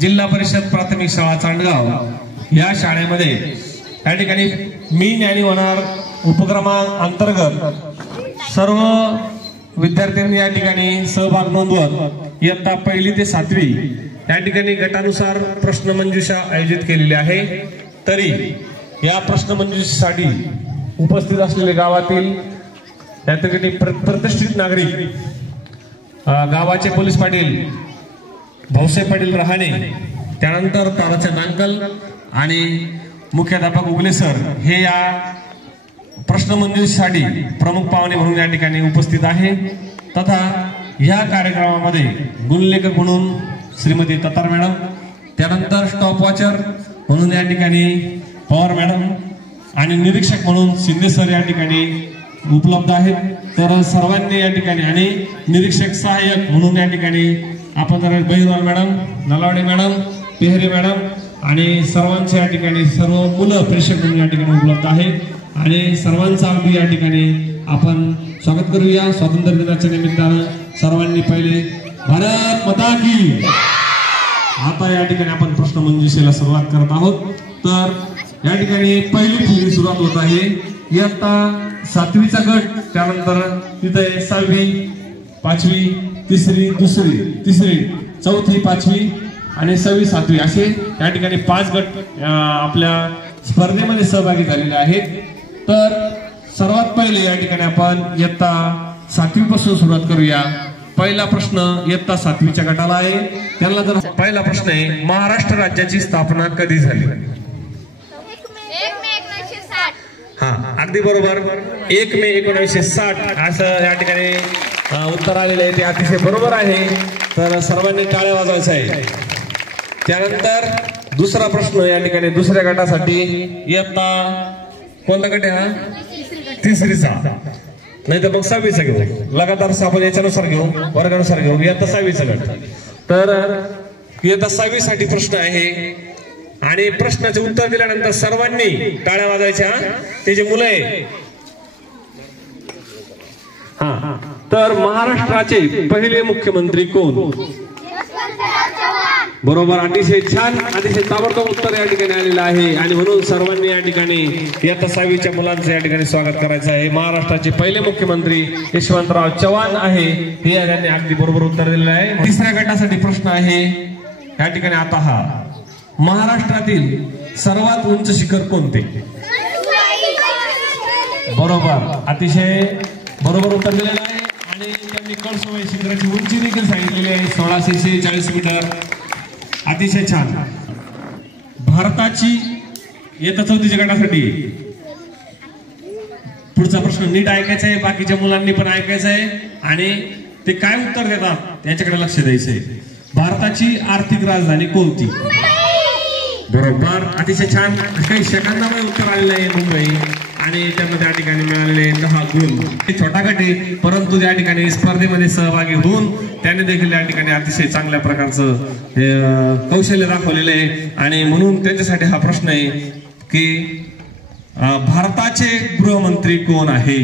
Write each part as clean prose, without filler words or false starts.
जिल्हा परिषद प्राथमिक शाळा चांडगाव या शाळेमध्ये या ठिकाणी मी ज्ञानी होणार उपक्रमांतर्गत सर्व विद्यार्थ्यांनी या ठिकाणी सहभाग नोंदवत इयत्ता 1ली ते 7वी या ठिकाणी गटानुसार प्रश्नमंजुषा आयोजित केलेली आहे। तरी या प्रश्नमंजुषेसाठी उपस्थित असलेले गावातील या ठिकाणी प्रतिष्ठित नागरिक, गावाचे पोलीस पाटील भाऊसाहेब पाटील रहाणे, त्यानंतर ताराचंद अंकल आणि मुख्याध्यापक उगले सर हे या प्रश्नमंजुषेसाठी प्रमुख पाहुणे म्हणून या ठिकाणी उपस्थित आहे। तथा या कार्यक्रमामध्ये गुणलेखक म्हणून श्रीमती ततार मॅडम, त्यानंतर स्टॉप वॉचर म्हणून या ठिकाणी पवार मॅडम आणि निरीक्षक म्हणून शिंदे सर या ठिकाणी उपलब्ध आहेत। तर सर्वांनी या ठिकाणी आणि निरीक्षक सहाय्यक म्हणून या ठिकाणी आपण जर बहिरवाल मॅडम, नलावडे मॅडम, पेहरे मॅडम आणि सर्वांच्या या ठिकाणी सर्व मुलं प्रेक्षक म्हणून या ठिकाणी उपलब्ध आहेत आणि सर्वांचा अगदी या ठिकाणी आपण स्वागत करूया। स्वातंत्र्य दिनाच्या निमित्तानं सर्वांनी पहिले भारत माता की। आता या ठिकाणी आपण प्रश्नमंजुषेला सुरुवात करत आहोत। तर या ठिकाणी पहिली फेरी सुरुवात होत आहे। इयत्ता 7वीचा गट, त्यानंतर तिथे 6वी, 5वी, 3री, 2री, 3री, 4थी, 5वी आणि 6वी, 7वी असे या ठिकाणी 5 गट आपल्या स्पर्धेमध्ये सहभागी झालेले आहेत। तर सर्वात पहिले या ठिकाणी आपण इयत्ता 7वी पासून सुरुवात करूया। पहिला प्रश्न इयत्ता 7वीच्या गटाला आहे। त्यांना जर पहिला प्रश्न आहे, महाराष्ट्र राज्याची स्थापना कधी झाली? 1 मे 1960। हा, अगदी बरोबर, 1 मे 1960 असं या ठिकाणी उत्तर आलेलं आहे। ते अतिशय बरोबर आहे। तर सर्वांनी टाळ्या वाजवायच्या आहे। त्यानंतर दुसरा प्रश्न या ठिकाणी दुसऱ्या गटासाठी इयत्ता कोणता गट आहे हा? 3रीचा, नाही तर मग 6वीचा घेऊ। लगातार आपण याच्यानुसार घेऊ, वर्गानुसार घेऊ। इयत्ता 6वीचा गट। तर इयत्ता 6वी साठी प्रश्न आहे आणि प्रश्नाचे उत्तर दिल्यानंतर सर्वांनी टाळ्या वाजवायच्या। ते जे मुलं आहे, हा, तर महाराष्ट्राचे पहिले मुख्यमंत्री कोण? बरोबर, अतिशय छान, अतिशय ताबडतोब उत्तर या ठिकाणी आलेलं आहे आणि म्हणून सर्वांनी या ठिकाणी इयत्ता 6वीच्या मुलांचं या ठिकाणी स्वागत करायचं आहे। महाराष्ट्राचे पहिले मुख्यमंत्री यशवंतराव चव्हाण आहे, हे त्यांनी अगदी बरोबर उत्तर दिलेलं आहे। तिसऱ्या गटासाठी प्रश्न आहे या ठिकाणी आता हा, महाराष्ट्रातील सर्वात उंच शिखर कोणते? बरोबर, अतिशय बरोबर उत्तर दिलेलं आहे आणि त्यांनी कळसुबाई शिखराची उंची देखील सांगितलेली आहे, 1646 मीटर। अतिशय छान। भारताची इयत्ता 4थीच्या गटासाठी पुढचा प्रश्न नीट ऐकायचा आहे, बाकीच्या मुलांनी पण ऐकायचं आहे आणि ते काय उत्तर देतात याच्याकडे लक्ष द्यायचंय। भारताची आर्थिक राजधानी कोणती? बरोबर, अतिशय छान। काही सेकंदामध्ये उत्तर आलेलं आहे मुंबई आणि त्यांना त्या ठिकाणी मिळालेले 10 गुण। छोटा गट आहे परंतु त्या ठिकाणी स्पर्धेमध्ये सहभागी होऊन त्याने देखील या ठिकाणी अतिशय चांगल्या प्रकारचं कौशल्य दाखवलेलं आहे आणि म्हणून त्यांच्यासाठी हा प्रश्न आहे की भारताचे गृहमंत्री कोण आहे?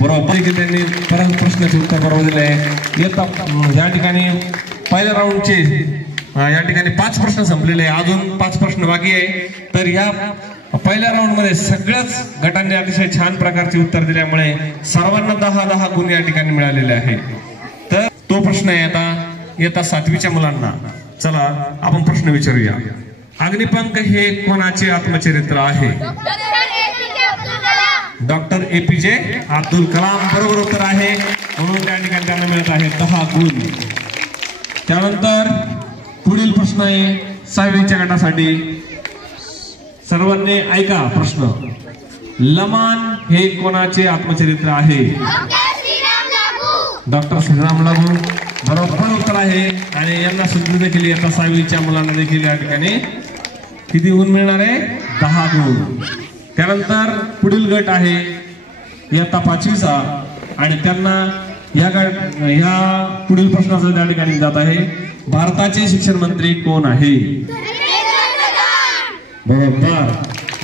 बरोबर, त्यांनी परत प्रश्नाचे उत्तर बरोबर दिले आहे। या ठिकाणी पहिल्या राऊंडचे या ठिकाणी 5 प्रश्न संपलेले आहे, अजून 5 प्रश्न बाकी आहे। तर या पहिल्या राऊंड मध्ये सगळ्याच गटांनी अतिशय छान प्रकारचे उत्तर दिल्यामुळे सर्वांना 10 गुण या ठिकाणी मिळालेले आहे। तर तो प्रश्न आहे आता इयत्ता 7वीच्या मुलांना। चला आपण प्रश्न विचारूया। अग्निपंख हे कोणाचे आत्मचरित्र आहे? Doctor APJ Abdul Kalam. बरोबर उत्तर आहे, म्हणून त्या ठिकाणी त्यांना मिळत आहे 10 गुण। त्यानंतर पुढील प्रश्न आहे 6वीच्या गटासाठी। सर्वांनी ऐका प्रश्न, लमान हे कोणाचे आत्मचरित्र आहे? डॉक्टर श्रीराम लागू। बरोबर उत्तर आहे आणि यांना सुद्धा देखील इयत्ता 6वीच्या मुलांना देखील या ठिकाणी किती गुण मिळणार आहे? 10 गुण। त्यानंतर पुढील गट आहे इयत्ता 5वीचा आणि त्यांना या पुढील प्रश्नाचं त्या ठिकाणी जात आहे, भारताचे शिक्षण मंत्री कोण आहे? बरोबर,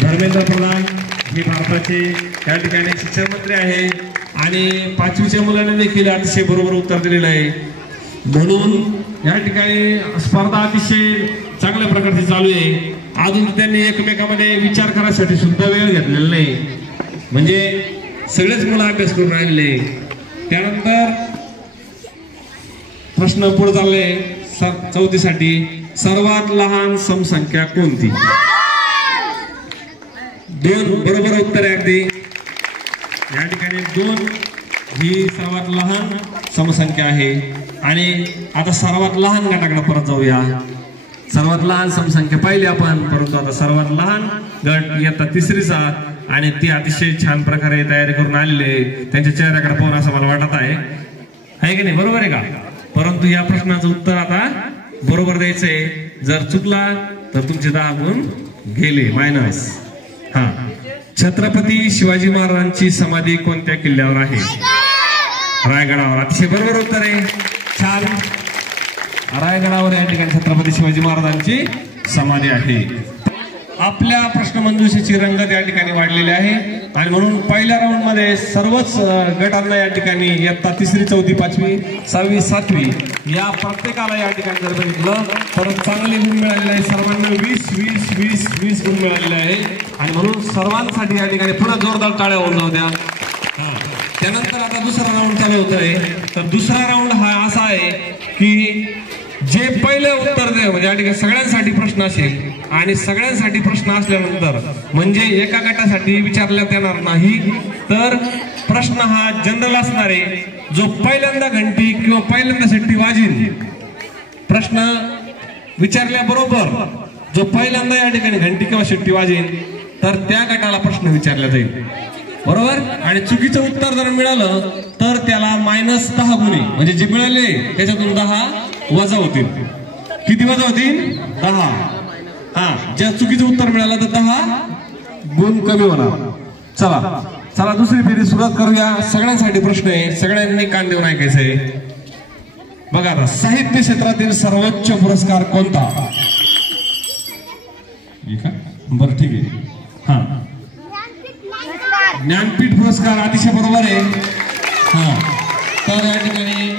धर्मेंद्र प्रधान हे भारताचे या ठिकाणी शिक्षण मंत्री आहे आणि 5वीच्या मुलांनी देखील अतिशय बरोबर उत्तर दिलेलं आहे। म्हणून या ठिकाणी स्पर्धा अतिशय चांगल्या प्रकारची चालू आहे. अजून त्यांनी एकमेकांमध्ये विचार करायसाठी सुद्धा वेळ घेतलेला नाही, म्हणजे सगळेच मुलं अभ्यास करून राहिले. त्यानंतर प्रश्न पुढे चालले 4थी साठी. सर्वात लहान समसंख्या कोणती? 2 बरोबर उत्तर आहे अगदी. या ठिकाणी 2 ही सर्वात लहान समसंख्या आहे. आणि आता सर्वात लहान गटाकडे परत जाऊया. सर्वात लहान समसंख्या पाहिली आपण, परंतु आता सर्वात लहान गट इयत्ता 3रीचा आणि ती अतिशय छान प्रकारे तयारी करून आलेले. त्यांच्या चेहऱ्याकडे पाहून असं मला वाटत आहे की नाही? बरोबर आहे का? परंतु या प्रश्नाचं उत्तर आता बरोबर द्यायचंय. जर चुकला तर तुमचे 10 गुण गेले मायनस. हा, छत्रपती शिवाजी महाराजांची समाधी कोणत्या किल्ल्यावर आहे? रायगडावर. अतिशय बरोबर उत्तर आहे. छान. रायगडावर या ठिकाणी छत्रपती शिवाजी महाराजांची समाधी आहे. आपल्या प्रश्नमंजुषेची रंगत या ठिकाणी वाढलेली आहे आणि म्हणून पहिल्या राऊंड मध्ये सर्वच गटांना या ठिकाणी इयत्ता 3री, 4थी, 5वी, 6वी, 7वी या प्रत्येकाला या ठिकाणी जर बघितलं तर चांगले गुण मिळालेले आहे. सर्वांना 20 गुण मिळालेले आहे आणि म्हणून सर्वांसाठी या ठिकाणी पुन्हा जोरदार टाळ्या होऊन जाऊ द्या. त्यानंतर आता दुसरा राऊंड चालू होत आहे. तर दुसरा राऊंड हा असा आहे की जे पहिले उत्तर दे म्हणजे या ठिकाणी सगळ्यांसाठी प्रश्न असेल आणि सगळ्यांसाठी प्रश्न असल्यानंतर म्हणजे एका गटासाठी विचारण्यात येणार नाही, तर प्रश्न हा जनरल असणार आहे. जो पहिल्यांदा घंटी किंवा पहिल्यांदा शिट्टी वाजीन, प्रश्न विचारल्याबरोबर जो पहिल्यांदा या ठिकाणी घंटी किंवा शिट्टी वाजीन तर त्या गटाला प्रश्न विचारला जाईल. बरोबर. आणि चुकीचं उत्तर जर मिळालं तर त्याला -10 गुण म्हणजे जे मिळाले त्याच्यातून 10 वजा होतील. किती वजा होतील? 10. हा, ज्या चुकीचं उत्तर मिळालं तर 10 गुण कमी होणार. चला दुसरी फेरी सुरुवात करूया. सगळ्यांसाठी प्रश्न आहे, सगळ्यांनी कान देऊन ऐकायचंय. बघा आता, साहित्य क्षेत्रातील सर्वोच्च पुरस्कार कोणता? बरं ठीक आहे. हा, ज्ञानपीठ पुरस्कार. अतिशय बरोबर आहे. हा, तर या ठिकाणी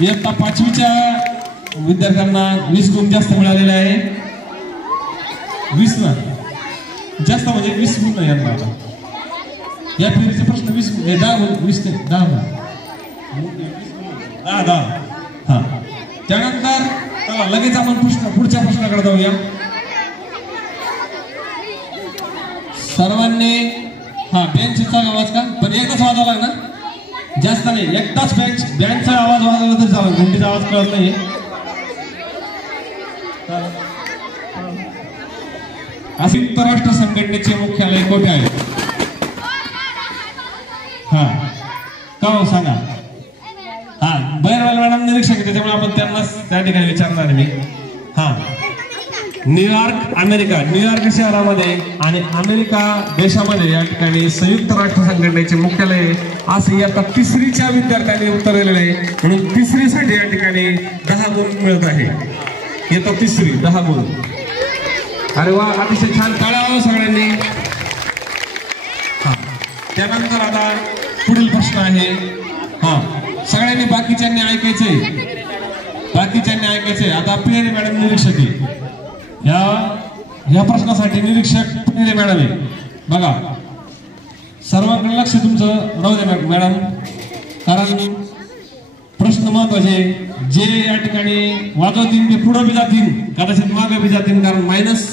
इयत्ता 5वीच्या विद्यार्थ्यांना 20 गुण जास्त मिळालेले आहे. 20 ना जास्त म्हणजे 20 गुण नाही यांना. आता या फेरीचे प्रश्न 20 10 हा. त्यानंतर लगेच आपण पुढच्या प्रश्नाकडे जाऊया. सर्वांनी बेंचचा आवाज का पण एकच आवाज आला ना, जास्त नाही, एकटाच बँकचा आवाज वाजवला तर चालेल, घंटीचा आवाज कळत नाही. संयुक्त राष्ट्र संघटनेचे मुख्यालय कोठे आहे? हा, का हो सांगा. हा, बैरवाल मॅडम निरीक्षक आहे त्याच्यामुळे आपण त्यांनाच त्या ठिकाणी विचारणार मी. हा, न्यूयॉर्क, अमेरिका. न्यूयॉर्क शहरामध्ये आणि अमेरिका देशामध्ये या ठिकाणी संयुक्त राष्ट्र संघटनेचे मुख्यालय आहे असं इयत्ता 3रीच्या विद्यार्थ्यांनी उत्तर दिलेलं आहे. म्हणून 3रीसाठी या ठिकाणी 10 गुण मिळत आहे. इयत्ता 3री 10 गुण. अरे वा, अतिशय छान, टाळ्या वाजवा सगळ्यांनी. त्यानंतर आता पुढील प्रश्न आहे. हा, सगळ्यांनी बाकीच्यांनी ऐकायचंय. आता पिनेरे मॅडम निरीक्षक आहे. या प्रश्नासाठी निरीक्षक पिनेरे मॅडम आहे. बघा, सर्वांकडे लक्ष तुमचं राहू द्या मॅडम, कारण प्रश्न महत्वाचे. जे या ठिकाणी वाजवतील ते पुढे बी जातील, कदाचित मागे बी जातील, कारण मायनस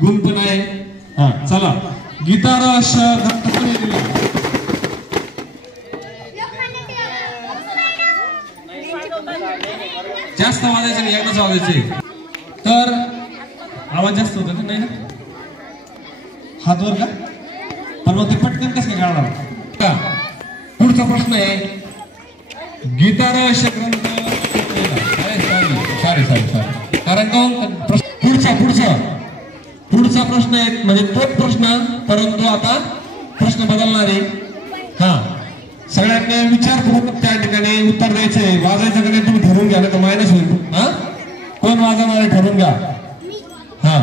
गुण पण आहे. हा, चला. गीता रहस्य ग्रंथ कोणी लिहिला? जास्त वाजायचे नाही, एकदाच वाजायचे. तर आवाज जास्त होता नाही ना, हात वर का, पण मग ते पटकन कसं काय काढणार का? पुढचा प्रश्न आहे, गीता रहस्य ग्रंथ सॉरी कारण पुढचा प्रश्न आहे म्हणजे तोच प्रश्न, परंतु आता प्रश्न बदलणार आहे. हा, सगळ्यांनी विचारपूर्वक त्या ठिकाणी उत्तर द्यायचंय. वाजायचं का नाही तुम्ही ठरवून घ्या, तर मायनस होईल. हा, कोण वाजवणार आहे ठरवून घ्या. हा,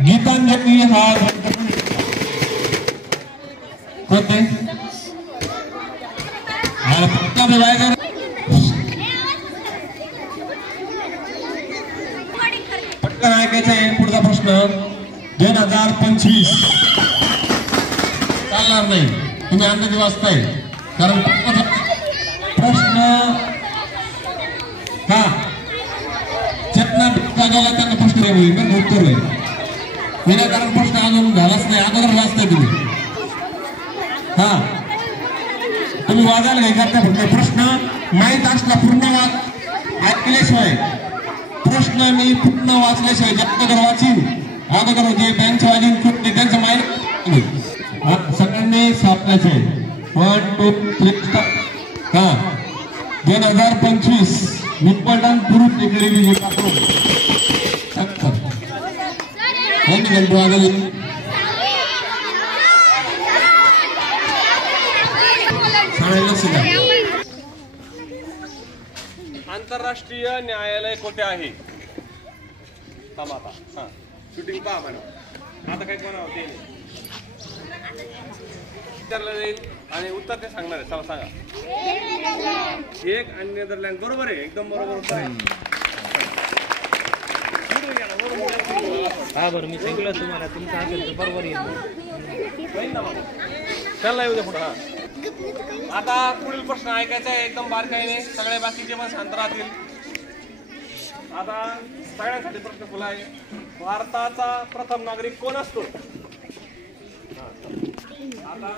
गीतांजली हा कोणते पटकन ऐकायचं आहे पुढचा प्रश्न 2025 चालणार नाही तुम्ही अंदाजे वाचताय कारण प्रश्न हा चेतना जागाला त्यांना प्रश्न होईल पण उत्तर होईल विनाकारण प्रश्न अजून झालाच नाही अगोदर वाचताय तुम्ही हा तुम्ही वाजायला काय करता फक्त प्रश्न माहीत असला पूर्ण ऐकल्याशिवाय प्रश्न मी पूर्ण वाचल्याशिवाय अगोदर वाचीन अगोदर जे बँकचे वाचीन कुठले त्यांचं माहीत सगळ्यांनी सापडायचे 1 2 3 हा 2025 निपटान पुरुष निकलेली जे काढतो आंतरराष्ट्रीय न्यायालय कोठे आहे शूटिंग पहा मॅडम आता काही कोणा होते विचारलं जाईल आणि उत्तर ते सांगणार आहे. चला सांगा. एक आणि नेदरलँड बरोबर आहे एकदम बरोबर उत्तर आहे. हा बरं मी सांगितलं तुम्हाला तुमचं असेल तर बरोबर येईल त्याला येऊ द्या पुढे. हा आता पुढील प्रश्न ऐकायचा आहे एकदम बारकाईने सगळे बाकीचे पण शांत राहतील. आता सगळ्यांसाठी प्रश्न खुला आहे. भारताचा प्रथम नागरिक कोण असतो? आता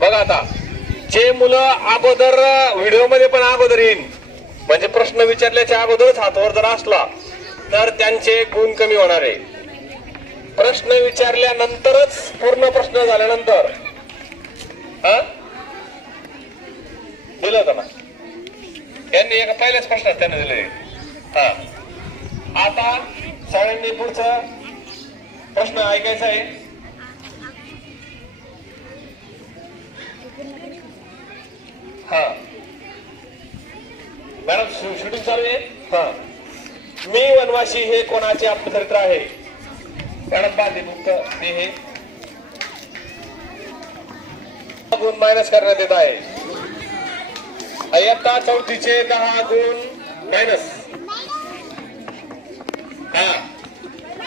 बघा आता जे मुलं अगोदर व्हिडिओ मध्ये पण अगोदर येईल म्हणजे प्रश्न विचारल्याच्या अगोदरच हातावर जर असला तर त्यांचे गुण कमी होणार आहे. प्रश्न विचारल्यानंतरच पूर्ण प्रश्न झाल्यानंतर दिलं होतं ना यांनी एका पहिल्याच प्रश्नात त्यांना दिले. हा आता सगळ्यांनी पुढचा प्रश्न ऐकायचा आहे. हा मॅडम शूटिंग चालू आहे. हा मी वनवासी हे कोणाचे आत्मचरित्र आहे? मॅडम बाधी मुक्त हे गुण मायनस करण्यात येत आहे. इयत्ता 4थीचे 10 गुण मायनस. हा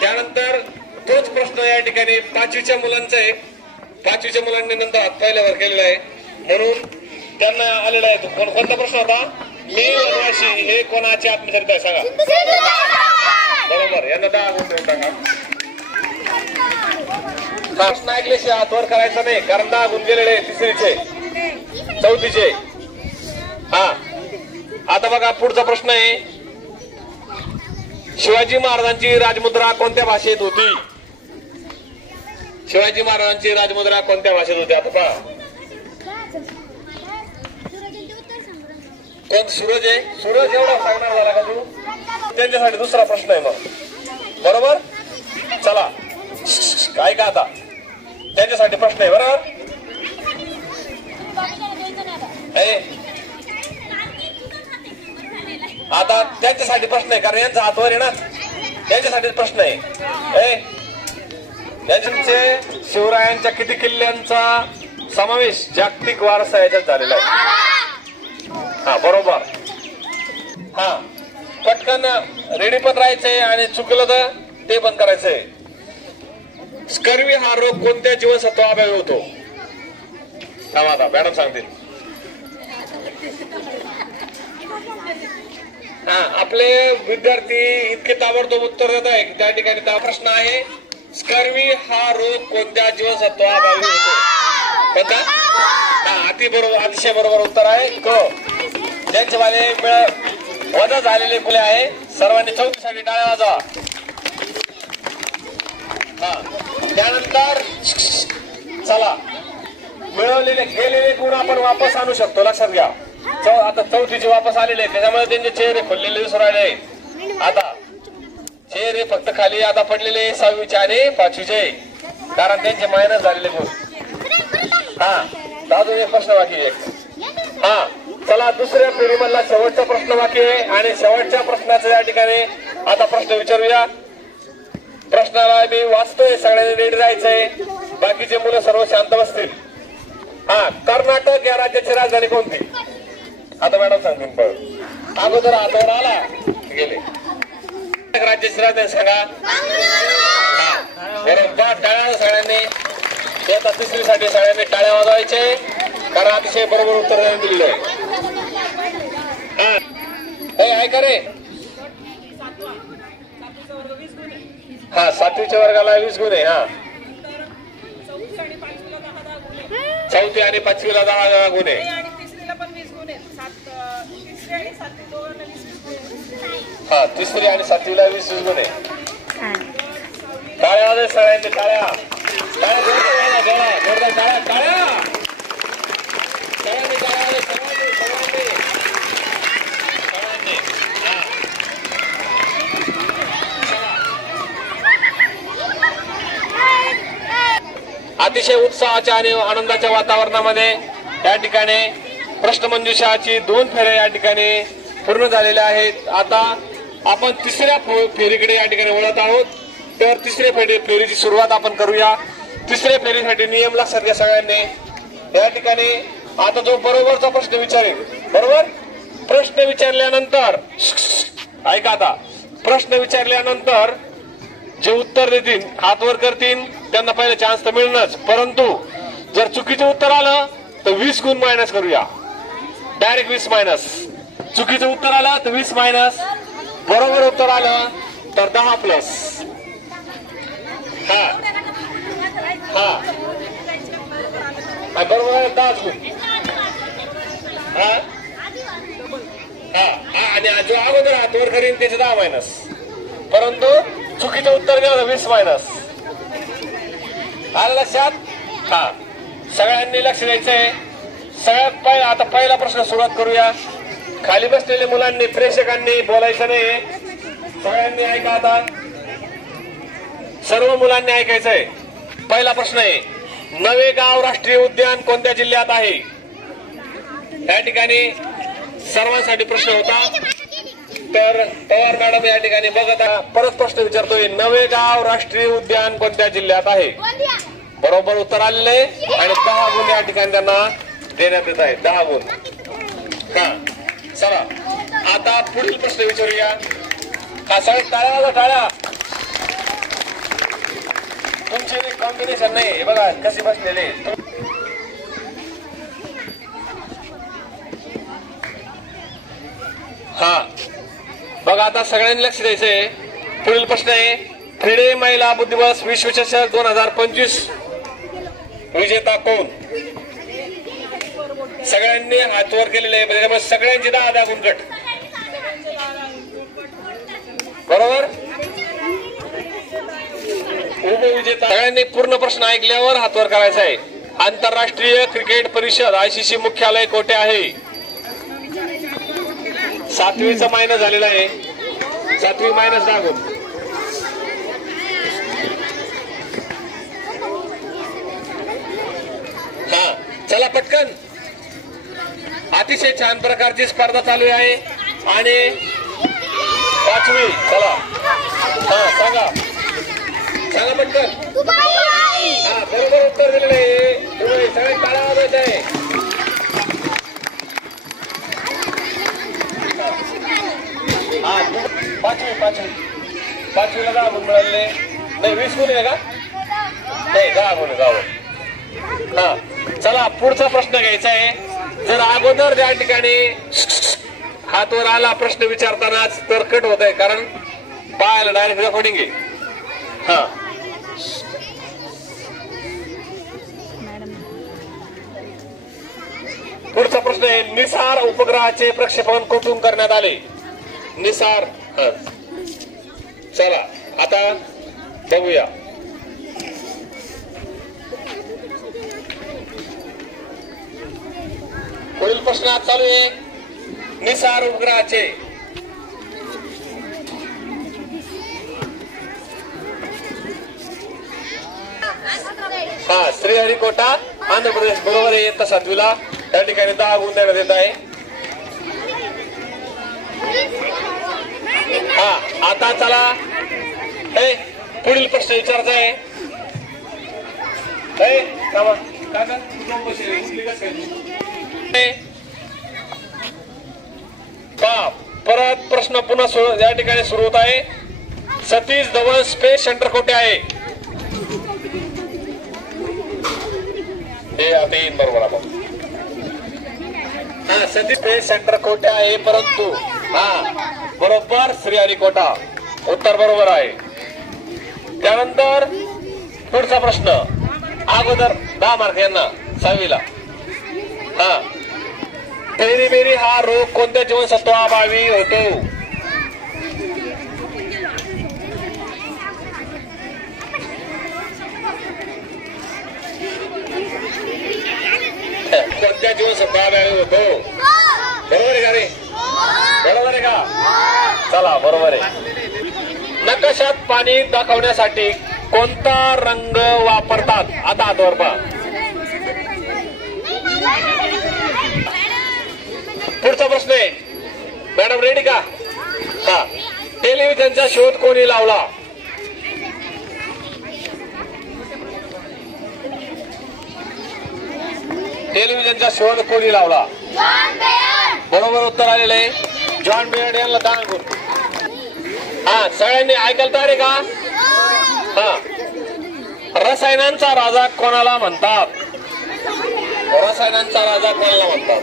त्यानंतर तोच प्रश्न या ठिकाणी 5वीच्या मुलांचा आहे. 5वीच्या मुलांनी नंतर हात पहिल्यावर केलेला आहे म्हणून त्यांना आलेला आहे. कोणता प्रश्न होता? मी वनवासी हे कोणाचे आत्मचरित्र आहे सांगा. बरोबर यांना 10 गुण देऊन टाका. प्रश्न ऐकल्याशिवाय हात वर करायचा नाही कारण 10 गुण गेलेले 3रीचे 4थीचे. हा आता बघा पुढचा प्रश्न आहे. शिवाजी महाराजांची राजमुद्रा कोणत्या भाषेत होती? शिवाजी महाराजांची राजमुद्रा कोणत्या भाषेत होती? आता पहा कोण सूरज आहे? सूरज एवढा सांगणार झाला का तू? त्यांच्यासाठी दुसरा प्रश्न आहे मग बरोबर. चला काय का आता त्यांच्यासाठी प्रश्न आहे बरोबर. आता त्यांच्यासाठी प्रश्न आहे कारण यांचा हातवर आहे ना त्यांच्यासाठी प्रश्न आहे. त्यांचे शिवरायांच्या किती किल्ल्यांचा समावेश जागतिक वारसा याच्यात झालेला आहे? हा बरोबर. हा पटकन रेडी पण राहायचंय आणि चुकलं तर ते पण करायचंय. स्कर्वी हा रोग कोणत्या जीवनसत्वाअभावी होतो? आता मॅडम सांगतील. हा आपले विद्यार्थी इतके ताबडतोब उत्तर देत आहे त्या ठिकाणी प्रश्न आहे स्कर्वी हा रोग कोणत्या जीवनसत्वाअभावी होतो? कोणता? हा अति बरोबर अतिशय बरोबर उत्तर आहे. ज्यांचे वाले वजा झालेले खुले आहे सर्वांनी 4थीसाठी टाळ्या वाजवा. हा त्यानंतर चला मिळवलेले गेलेले गुण आपण वापस आणू शकतो. लक्षात घ्या आता 4थीचे वापस आलेले त्याच्यामुळे त्यांचे चेहरे खोललेले दिसून राहिले. आता चेहरे फक्त खाली आता पडलेले 6वीचे आणि 5वीचे कारण त्यांचे मायनस झालेले गुण. हा अजून एक प्रश्न बाकी आहे. हा चला दुसऱ्या फेरीमधला शेवटचा प्रश्न बाकी आहे आणि शेवटच्या प्रश्नाचा या ठिकाणी आता प्रश्न विचारूया. प्रश्नाला मी वाचतोय सगळ्यांनी रेडी राहायचंय. बाकीचे मुलं सर्व शांत बसतील. हा कर्नाटक या राज्याची राजधानी कोणती? आता मॅडम सांगतील पण अगोदर हातावर आला गेले राज्याची राजधानी सांगा बरोबर टाळ्या सगळ्यांनी आता तिसरीसाठी सगळ्यांनी टाळ्या वाजवायचे कारण अतिशय बरोबर उत्तर दिलेलं आहे ऐका रे हा 7वीच्या वर्गाला 20 गुन्हे हा 4थी आणि 5वीला 10 गुन्हे हा 3री आणि 7वीला 20 गुन्हे टाळ्या वाजव सगळ्यांनी टाळ्या जोरदार टाळ्या टाळ्या सगळ्यांनी टाळ्या सगळ्यांनी अतिशय उत्साहाच्या आणि आनंदाच्या वातावरणामध्ये या ठिकाणी प्रश्नमंजुषाची 2 फेऱ्या या ठिकाणी पूर्ण झालेल्या आहेत. आता आपण तिसऱ्या फेरीकडे या ठिकाणी वळत आहोत. तर तिसऱ्या फेरीची सुरुवात आपण करूया. तिसऱ्या फेरीसाठी नियम लक्षात घ्या सगळ्यांनी. या ठिकाणी आता जो बरोबरचा प्रश्न विचारेल बरोबर प्रश्न विचारल्यानंतर ऐका आता प्रश्न विचारल्यानंतर जे उत्तर देतील हात वर करतील त्यांना पहिले चान्स तर मिळणंच. परंतु जर चुकीचं उत्तर आलं तर 20 गुण मायनस करूया. Direct 20 minus. चुकीचं उत्तर आलं तर 20 मायनस. बरोबर उत्तर आलं तर 10 प्लस. हा हा बरोबर 10 गुण. हा हा आणि जो अगोदर हात वर करीन त्याचे 10 मायनस. परंतु चुकीचं उत्तर दिलं 20 मायनस. आलं लक्षात. हा सगळ्यांनी लक्ष द्यायचंय. सगळ्यात आता पहिला प्रश्न सुरुवात करूया. खाली बसलेल्या मुलांनी प्रेक्षकांनी बोलायचं नाही. सगळ्यांनी ऐका आता. सर्व मुलांनी ऐकायचंय. पहिला प्रश्न आहे नवेगाव राष्ट्रीय उद्यान कोणत्या जिल्ह्यात आहे. या ठिकाणी सर्वांसाठी प्रश्न होता. तर पवार मॅडम या ठिकाणी बघत परत प्रश्न विचारतोय नवेगाव राष्ट्रीय उद्यान कोणत्या जिल्ह्यात आहे. बरोबर उत्तर आलेले आणि 10 गुण या ठिकाणी त्यांना देण्यात येत आहे. 10 गुण. हा चला आता पुढील प्रश्न विचारूया. हा सगळं टाळ्या टाळ्या. तुमचे कॉम्बिनेशन नाही बघा कसे बसलेले. हा बघा आता सगळ्यांनी लक्ष द्यायचंय. पुढील प्रश्न आहे फिडे महिला बुद्धिबळ विश्वचषक 2025 विजेता कोण. सगळ्यांनी हात वर केलेले आहे त्याच्यामुळे सगळ्यांची 10 गुण गट. बरोबर उपविजेता. सगळ्यांनी पूर्ण प्रश्न ऐकल्यावर हात वर करायचा आहे. आंतरराष्ट्रीय क्रिकेट परिषद ICC मुख्यालय कोठे आहे. 7वीचा मायनस झालेला आहे. 7वी मायनस 10 गुण. हा चला पटकन. अतिशय छान प्रकारची स्पर्धा चालू आहे आणि 5वी चला हा सांगा सांगा पटकन. हा बरोबर उत्तर दिलेलं आहे. दुबई. सगळे टाळ्या वाजवायचं आहे. हा 5वीला 10 गुण मिळाले नाही. 20 गुण आहे का नाही 10 गुण गावं. हा चला पुढचा प्रश्न घ्यायचा आहे. जर अगोदर त्या ठिकाणी हात वर आला प्रश्न विचारतानाच तर कट होत आहे कारण पाहायला डायरेक्ट रेकॉर्डिंग आहे. हा पुढचा प्रश्न आहे निसार उपग्रहाचे प्रक्षेपण कुठून करण्यात आले. निसार. चला आता बघूया. पुढील प्रश्न आज चालू आहे निसार उपग्रहाचे. हा श्रीहरिकोटा आंध्र प्रदेश. बरोबर आहे. इयत्ता 7वीला त्या ठिकाणी 10 गुण देण्यात येत आहे. हा आता चला पुढील प्रश्न विचारायचा आहे. प्रश्न पुन्हा या ठिकाणी सुरू होत आहे. सतीश धवन स्पेस सेंटर कुठे आहे? हे आता येईन बरोबर आपण. हा, सतीश स्पेस सेंटर कुठे आहे? परंतु हा बरोबर श्रीहरिकोटा, उत्तर बरोबर आहे. त्यानंतर पुढचा प्रश्न अगोदर 10 मार्क यांना 6वीला. हा, पेरीबेरी हा रोग कोणत्या जीवनसत्वाअभावी होतो? कोणत्या जीवनसत्वाअभावी होतो? बरोबर आहे का रे? बरोबर आहे का? चला बरोबर आहे. नकाशात पाणी दाखवण्यासाठी कोणता रंग वापरतात? आता हातवर पहा. पुढचा प्रश्न आहे. मॅडम रेडी का? हा, टेलिव्हिजनचा शोध कोणी लावला? टेलिव्हिजनचा शोध कोणी लावला? बरोबर उत्तर आलेलं आहे. जॉन बेअर्ड यांना दान करू. हा, सगळ्यांनी ऐकायला तयार आहे का? हा, रसायनांचा राजा कोणाला म्हणतात? रसायनांचा राजा कोणाला म्हणतात?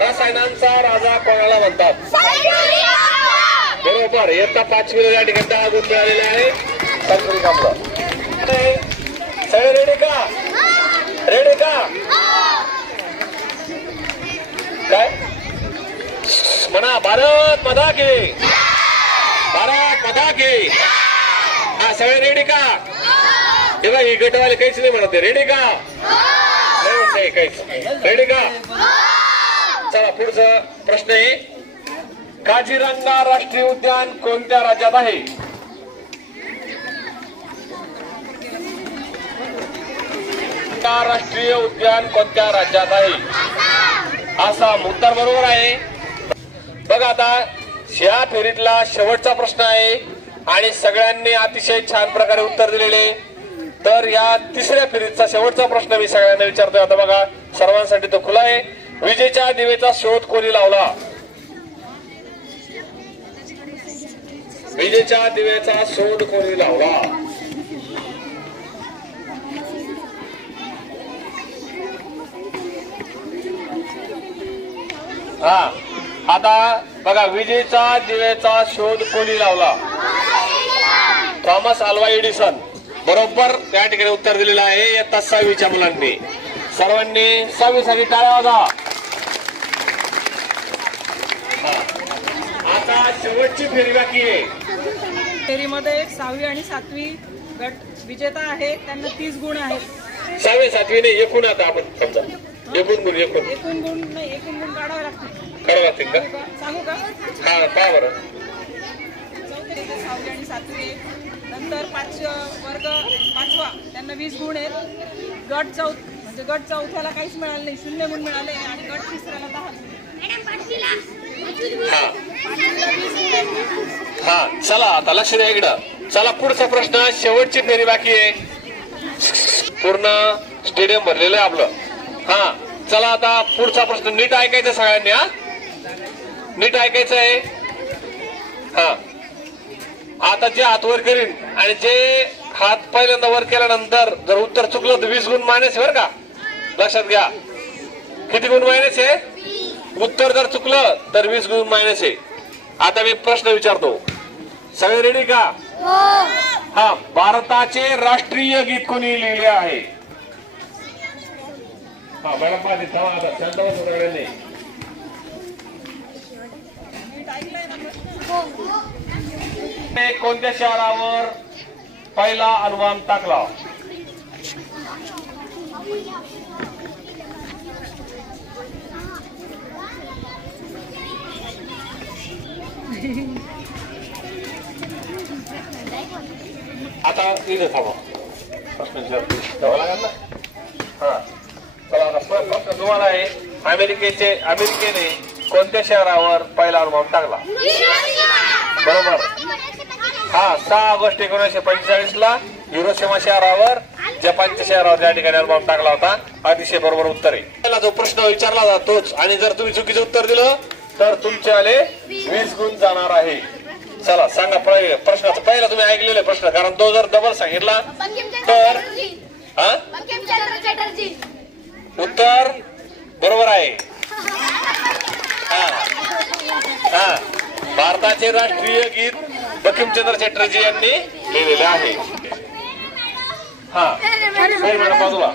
रसायनांचा राजा कोणाला म्हणतात? बरोबर. इयत्ता 5वीला या ठिकाणी 10 गुण मिळालेले आहे. सगळे रेडी का? रेडी का? काय म्हणा? भारत माता की, भारत माता की. हा, सगळे रेडी का? हे बघ, ही गटवाले काहीच नाही म्हणते. रेडी का? नाही काहीच. रेडी का? चला पुढचा प्रश्न आहे. काझीरंगा राष्ट्रीय उद्यान कोणत्या राज्यात आहे? राष्ट्रीय उद्यान कोणत्या राज्यात आहे? आसाम, उत्तर बरोबर आहे. बघा, आता या फेरीतला शेवटचा प्रश्न आहे आणि सगळ्यांनी अतिशय छान प्रकारे उत्तर दिलेले. तर या तिसऱ्या फेरीचा शेवटचा प्रश्न मी सगळ्यांना विचारतोय. आता बघा, सर्वांसाठी तो खुला आहे. विजेच्या दिवेचा शोध कोणी लावला? विजेच्या दिवेचा शोध कोणी लावला? हा, आता बघा, विजेच्या दिवेचा शोध कोणी लावला? Thomas Alva Edison. बरोबर त्या ठिकाणी उत्तर दिलेलं आहे इयत्ता 6वीच्या मुलांनी. सर्वांनी 6वीसाठी टाळ्या वाजवा. आता शेवटची फेरी बाकी आहे. फेरीमध्ये 6वी आणि 7वी गट विजेता आहे. त्यांना 30 गुण आहेत. 6वी 7वी नाही, एकूण. आता आपण समजा एकूण गुण एकूण गुण नाही, एकूण गुण काढावे लागतील. करावं लागतील का? सांगू का? हा, काय बरं. 6वी आणि 7वी नंतर 5 वर्ग 5वा त्यांना 20 गुण आहेत. गट चौथ्याला काहीच मिळालं नाही, 0 गुण मिळाले आणि गट तिसऱ्याला 10 गुण. हा, चला आता लक्ष द्या इकडं. चला पुढचा प्रश्न. शेवटची फेरी बाकी आहे. पूर्ण स्टेडियम भरलेलं आहे आपलं. हा, चला आता पुढचा प्रश्न नीट ऐकायचा सगळ्यांनी. हा, नीट ऐकायचं आहे. हा, आता जे हात वर करीन आणि जे हात पहिल्यांदा वर केल्यानंतर जर उत्तर चुकलं तर 20 गुण मायनस आहे बरं का? लक्षात घ्या. किती गुण मायनस आहे? उत्तर जर चुकलं तर 20 गुण मायनस आहे. आता मी प्रश्न विचारतो. सगळे रेडी का? हा, भारताचे राष्ट्रीय गीत कोणी लिहिले आहे? हा, मॅडम माझी आता शांत बसा सगळ्यांनी. कोणत्या शहरावर पहिला अनुमान टाकला? आता इथे थांबा. प्रश्न विचारावा लागेल ना. हा, चला आता प्रश्न तुम्हाला आहे. अमेरिकेने कोणत्या शहरावर पहिला अणुबॉम्ब टाकला? बरोबर. हा 6 ऑगस्ट 1945 ला हिरोशिमा शहरावर जपानच्या शहरावर त्या ठिकाणी अणुबॉम्ब टाकला होता. अतिशय बरोबर उत्तर आहे. पहिला जो प्रश्न विचारला जातोच आणि जर तुम्ही चुकीचं उत्तर दिलं तर तुमचे आले 20 गुण जाणार आहे. चला सांगा प्रश्नाचा पहिला तुम्ही ऐकलेले प्रश्न, कारण तो जर डबल सांगितला तर उत्तर बरोबर आहे. भारताचे राष्ट्रीय गीत बंकिमचंद्र चटर्जी यांनी लिहिलेले आहे. मॅडम बाजूला.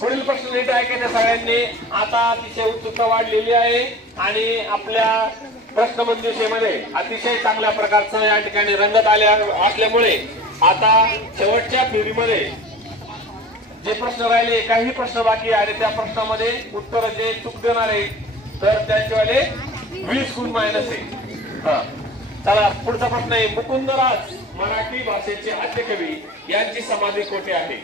पुढील प्रश्न नीट ऐकायचे सगळ्यांनी. आता अतिशय उत्सुकता वाढलेली आहे आणि आपल्या प्रश्नमंजुषेमध्ये अतिशय चांगल्या प्रकारचं या ठिकाणी रंगत आले असल्यामुळे आता शेवटच्या फेरीमध्ये जे प्रश्न राहिले, काही प्रश्न बाकी आहे आणि त्या प्रश्नामध्ये उत्तर जे चूक देणार आहे तर त्यांच्यावाले 20 गुण मायनस आहे. चला पुढचा प्रश्न आहे. मुकुंदराज मराठी भाषेचे आद्यकवी यांची समाधी कोठे आहे?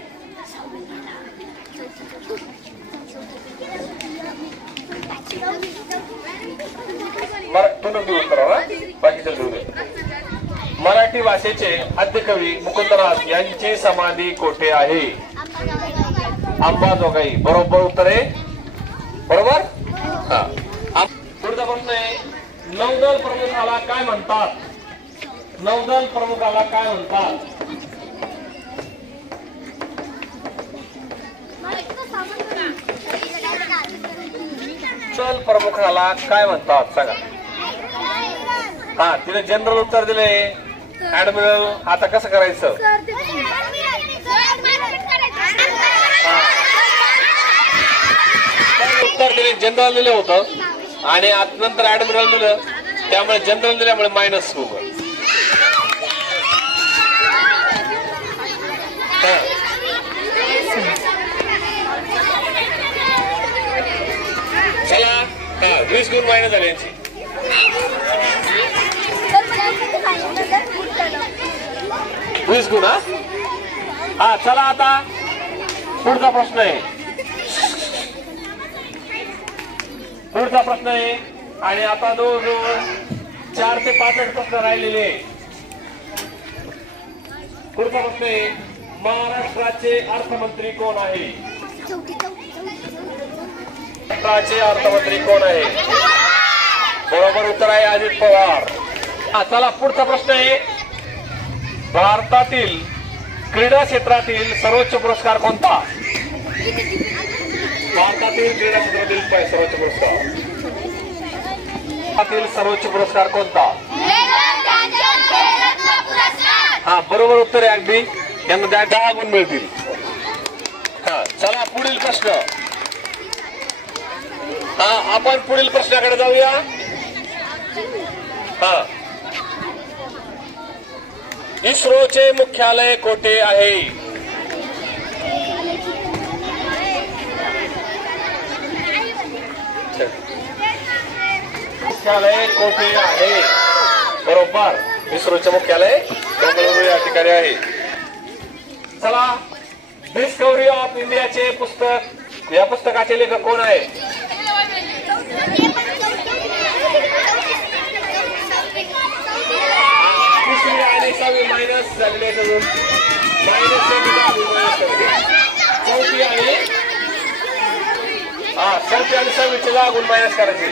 मराठी भाषेचे आद्यकवी मुकुंदराज यांची समाधी कोठे आहे? अंबाजोगाई. बरोबर उत्तर आहे. बरोबर. पुढचा प्रश्न आहे. नौदल प्रमुखाला काय म्हणतात? नौदल प्रमुखाला काय म्हणतात? नौदल प्रमुखाला काय म्हणतात सांगा. तिने जनरल उत्तर दिले ऍडमिरल. आता कसं करायचं? उत्तर तिने जनरल दिलं होतं आणि नंतर ऍडमिरल दिलं, त्यामुळे जनरल दिल्यामुळे मायनस होतं. चला 20 गुण मायनस झाले यांची. गुण. चला आता पुढचा प्रश्न आहे. पुढचा प्रश्न आहे आणि आता जवळजवळ 4 ते 5 प्रश्न राहिलेले. पुढचा प्रश्न आहे. महाराष्ट्राचे अर्थमंत्री कोण आहे? महाराष्ट्राचे अर्थमंत्री कोण आहे? बरोबर उत्तर आहे अजित पवार. चला पुढचा प्रश्न आहे. भारतातील क्रीडा क्षेत्रातील सर्वोच्च पुरस्कार कोणता? भारतातील क्रीडा क्षेत्रातील सर्वोच्च पुरस्कार. भारतातील सर्वोच्च पुरस्कार कोणता? बरोबर उत्तर आहे अगदी. यांना 10 गुण मिळतील. चला पुढील प्रश्न. आपण पुढील प्रश्नाकडे जाऊया. इस्रोचे मुख्यालय कोठे आहे? मुख्यालय कोठे आहे? बरोबर. इस्रोचे मुख्यालय बेंगळुरू या ठिकाणी आहे. चला डिस्कव्हरी ऑफ इंडियाचे पुस्तक, या पुस्तकाचे लेखक कोण आहे? आणि 6 मायनस झालेले मायनस 4 आणि 7 आणि 6 लागून मायनस करायचे.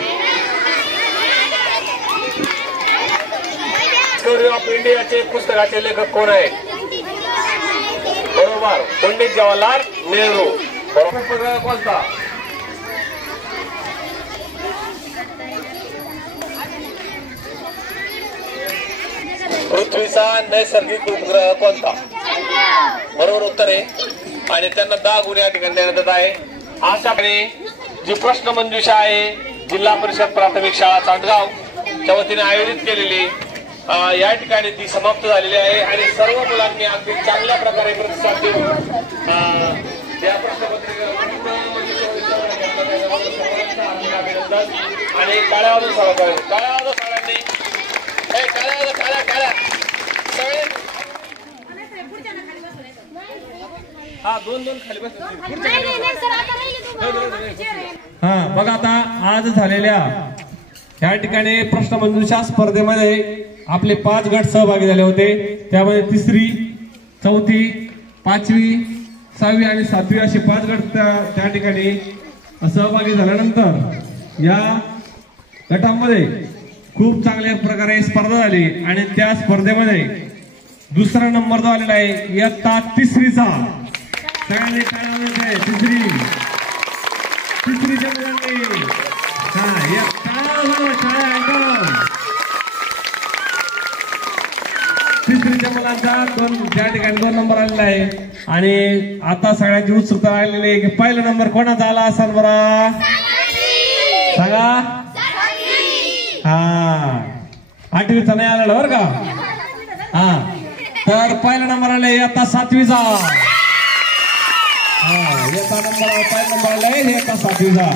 डिस्कव्हरी ऑफ इंडियाचे पुस्तकाचे लेखक कोण आहे? बरोबर पंडित जवाहरलाल नेहरू. बरोबर कोणता? पृथ्वीचा नैसर्गिक उपग्रह कोणता? बरोबर उत्तर आहे आणि त्यांना 10 गुण या ठिकाणी देण्यात येत आहे. अशाप्रकारे जी प्रश्न मंजुषा आहे जिल्हा परिषद प्राथमिक शाळा चांदगाव च्या वतीने आयोजित केलेली या ठिकाणी ती समाप्त झालेली आहे आणि सर्व मुलांनी अगदी चांगल्या प्रकारे प्रतिसाद देऊन या प्रश्नपत्रिकेला अभिनंदन आणि टाळ्या वाजवून स्वागत आहे. टाळ्या वाजवा सगळ्यांनी. काळ्या सगळे हा 2-2 खाली बस पुढच्या खाली बस. हा बघा आता आज झालेल्या या ठिकाणी प्रश्नमंजुषा स्पर्धेमध्ये आपले 5 गट सहभागी झाले होते. त्यामध्ये 3री, 4थी, 5वी, 6वी आणि 7वी असे 5 गट त्या ठिकाणी सहभागी झाल्यानंतर या गटामध्ये खूप चांगल्या प्रकारे स्पर्धा झाली आणि त्या स्पर्धेमध्ये दुसरा नंबर जो आलेला आहे इयत्ता 3रीचा. सगळ्यांनी टाळ्या. तिसरीच्या मुलांनी तिसरीच्या मुलांचा त्या ठिकाणी 2 नंबर आलेला आहे. आणि आता सगळ्यांची उत्सुकता राहिलेली आहे की पहिला नंबर कोणाचा आला असाल बरा सांगा. हा 8वीचा नाही आलेला बरं का. हा तर पहिला नंबर आलाय इयत्ता 7वीचा. पहिला नंबर आलाय इयत्ता 7वीचा.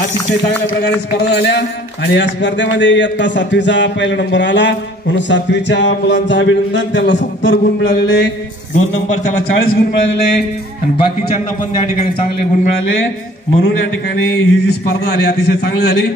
अतिशय चांगल्या प्रकारे स्पर्धा झाल्या आणि या स्पर्धेमध्ये इयत्ता 7वीचा पहिला नंबर आला म्हणून 7वीच्या मुलांचं अभिनंदन. त्याला 70 गुण मिळालेले, 2 नंबर त्याला 40 गुण मिळालेले आणि बाकीच्यांना पण त्या ठिकाणी चांगले गुण मिळाले. म्हणून या ठिकाणी ही जी स्पर्धा झाली अतिशय चांगली झाली.